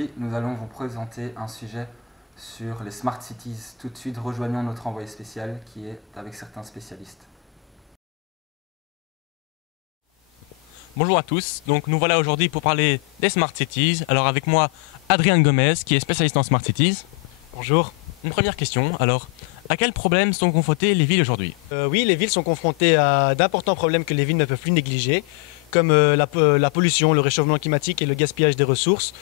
Aujourd'hui, nous allons vous présenter un sujet sur les Smart Cities. Tout de suite, rejoignons notre envoyé spécial qui est avec certains spécialistes. Bonjour à tous, donc nous voilà aujourd'hui pour parler des Smart Cities. Alors avec moi, Adrien Gomez qui est spécialiste en Smart Cities. Bonjour. Une première question, alors à quels problèmes sont confrontées les villes aujourd'hui? Oui, les villes sont confrontées à d'importants problèmes que les villes ne peuvent plus négliger, comme la pollution, le réchauffement climatique et le gaspillage des ressources.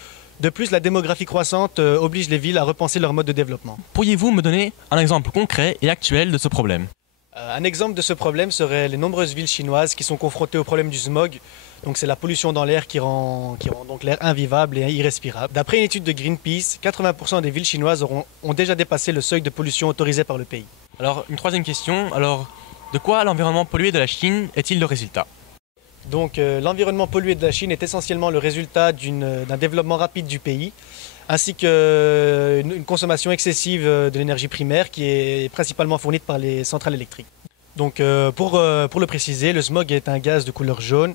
De plus, la démographie croissante oblige les villes à repenser leur mode de développement. Pourriez-vous me donner un exemple concret et actuel de ce problème? Un exemple de ce problème serait les nombreuses villes chinoises qui sont confrontées au problème du smog. Donc c'est la pollution dans l'air qui rend donc l'air invivable et irrespirable. D'après une étude de Greenpeace, 80% des villes chinoises ont déjà dépassé le seuil de pollution autorisé par le pays. Alors une troisième question, alors de quoi l'environnement pollué de la Chine est-il le résultat? Donc l'environnement pollué de la Chine est essentiellement le résultat d'un développement rapide du pays, ainsi qu'une consommation excessive de l'énergie primaire qui est principalement fournie par les centrales électriques. Donc pour le préciser, le smog est un gaz de couleur jaune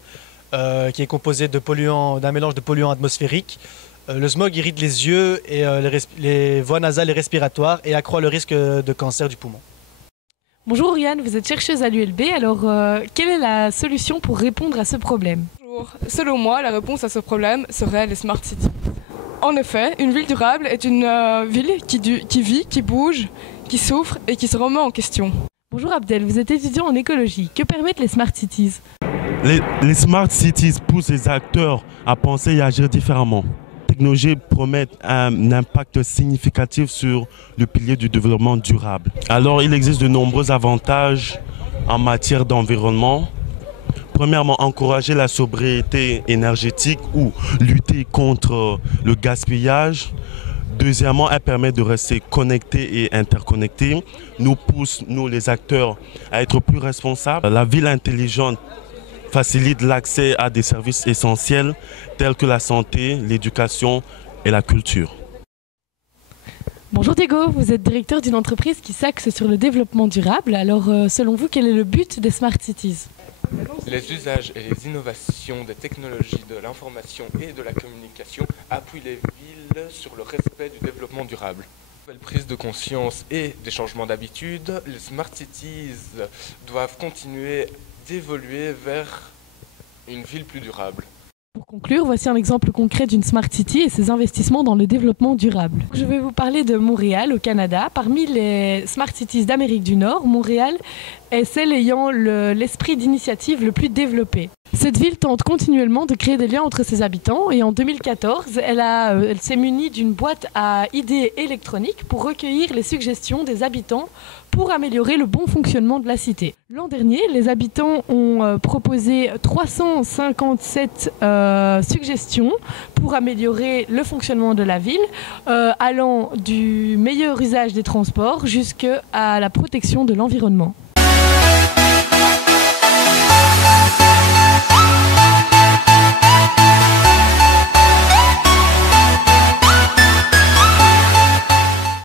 qui est composé d'un mélange de polluants atmosphériques. Le smog irrite les yeux et les voies nasales et respiratoires et accroît le risque de cancer du poumon. Bonjour Oriane, vous êtes chercheuse à l'ULB, alors quelle est la solution pour répondre à ce problème? Bonjour. Selon moi, la réponse à ce problème serait les Smart Cities. En effet, une ville durable est une ville qui vit, qui bouge, qui souffre et qui se remet en question. Bonjour Abdel, vous êtes étudiant en écologie. Que permettent les Smart Cities? Les Smart Cities poussent les acteurs à penser et agir différemment. Les technologies promettent un impact significatif sur le pilier du développement durable. Alors, il existe de nombreux avantages en matière d'environnement. Premièrement, encourager la sobriété énergétique ou lutter contre le gaspillage. Deuxièmement, elle permet de rester connectés et interconnectés. Nous pousse, nous les acteurs, à être plus responsables. La ville intelligente facilite l'accès à des services essentiels tels que la santé, l'éducation et la culture. Bonjour Diego, vous êtes directeur d'une entreprise qui s'axe sur le développement durable. Alors selon vous, quel est le but des Smart Cities? Les usages et les innovations des technologies de l'information et de la communication appuient les villes sur le respect du développement durable. Nouvelle prise de conscience et des changements d'habitude, les Smart Cities doivent continuer d'évoluer vers une ville plus durable. Pour conclure, voici un exemple concret d'une Smart City et ses investissements dans le développement durable. Je vais vous parler de Montréal au Canada. Parmi les Smart Cities d'Amérique du Nord, Montréal est celle ayant l'esprit d'initiative le plus développé. Cette ville tente continuellement de créer des liens entre ses habitants et en 2014, elle s'est munie d'une boîte à idées électroniques pour recueillir les suggestions des habitants pour améliorer le bon fonctionnement de la cité. L'an dernier, les habitants ont proposé 357 suggestions pour améliorer le fonctionnement de la ville, allant du meilleur usage des transports jusqu'à la protection de l'environnement.